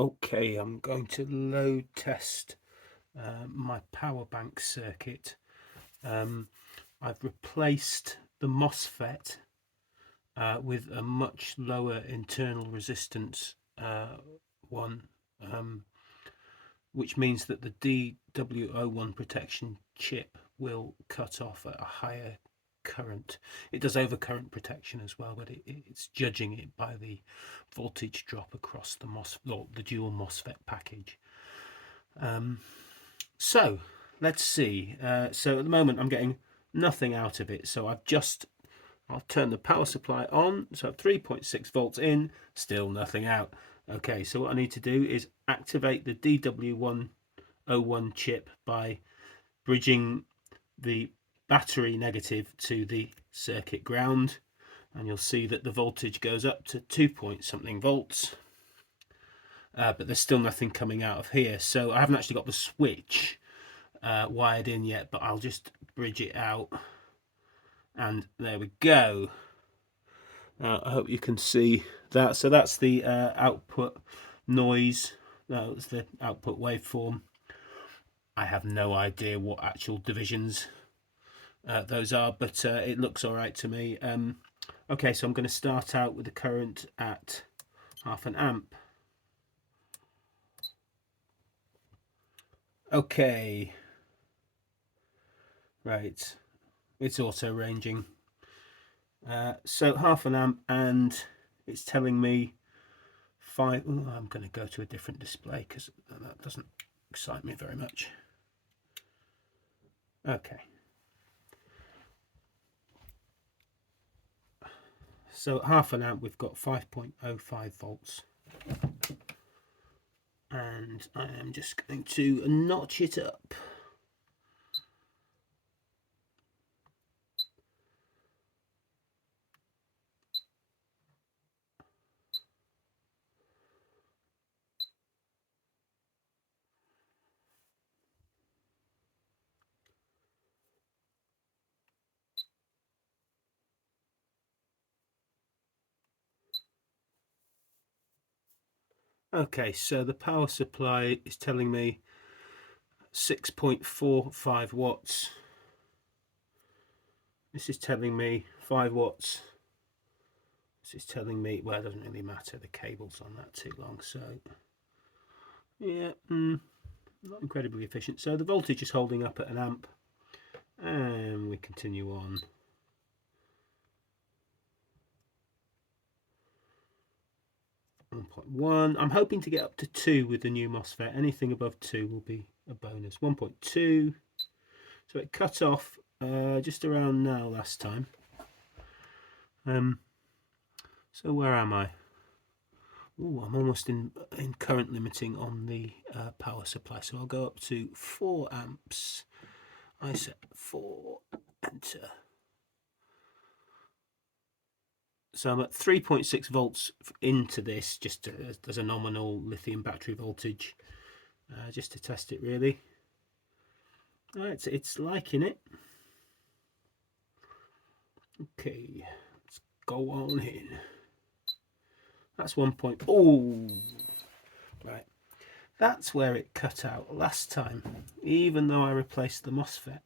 Okay, I'm going to load test my power bank circuit. I've replaced the MOSFET with a much lower internal resistance one, which means that the DW01 protection chip will cut off at a higher current. It does overcurrent protection as well, but it's judging it by the voltage drop across the dual MOSFET package. So let's see. So at the moment I'm getting nothing out of it, so I'll turn the power supply on. So 3.6 volts in, still nothing out. Okay, so what I need to do is activate the DW01 chip by bridging the battery negative to the circuit ground, and you'll see that the voltage goes up to 2 point something volts, but there's still nothing coming out of here. So I haven't actually got the switch wired in yet, but I'll just bridge it out, and there we go. I hope you can see that. So that's the output noise. That's the output waveform. I have no idea what actual divisions those are, but it looks all right to me. Okay, so I'm going to start out with the current at 0.5 amp. Okay, right, it's auto ranging. So 0.5 amp, and it's telling me 5. Ooh, I'm going to go to a different display because that doesn't excite me very much. Okay. So at 0.5 amp we've got 5.05 volts, and I am just going to notch it up. Okay, so the power supply is telling me 6.45 watts. This is telling me 5 watts. This is telling me, well, it doesn't really matter, the cable's on that too long, so yeah, not incredibly efficient. So the voltage is holding up at 1 amp, and we continue on. .1. I'm hoping to get up to 2 with the new MOSFET. Anything above 2 will be a bonus. 1.2. So it cut off just around now last time. So where am I? Oh, I'm almost in current limiting on the power supply. So I'll go up to 4 amps. I set 4, enter. So I'm at 3.6 volts into this, just as a nominal lithium battery voltage, just to test it really. It's liking it. Okay, let's go on in. That's 1 point. Oh, right. That's where it cut out last time, even though I replaced the MOSFET.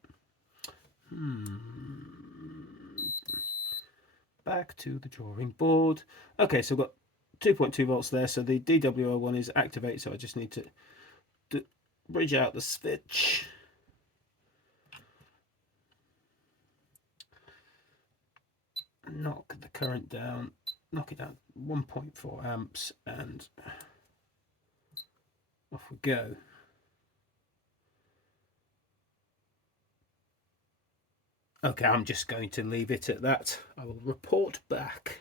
Back to the drawing board. Okay, so I've got 2.2 volts there, so the DW01 is activated, so I just need to bridge out the switch. Knock the current down, knock it down 1.4 amps, and off we go. Okay, I'm just going to leave it at that. I will report back.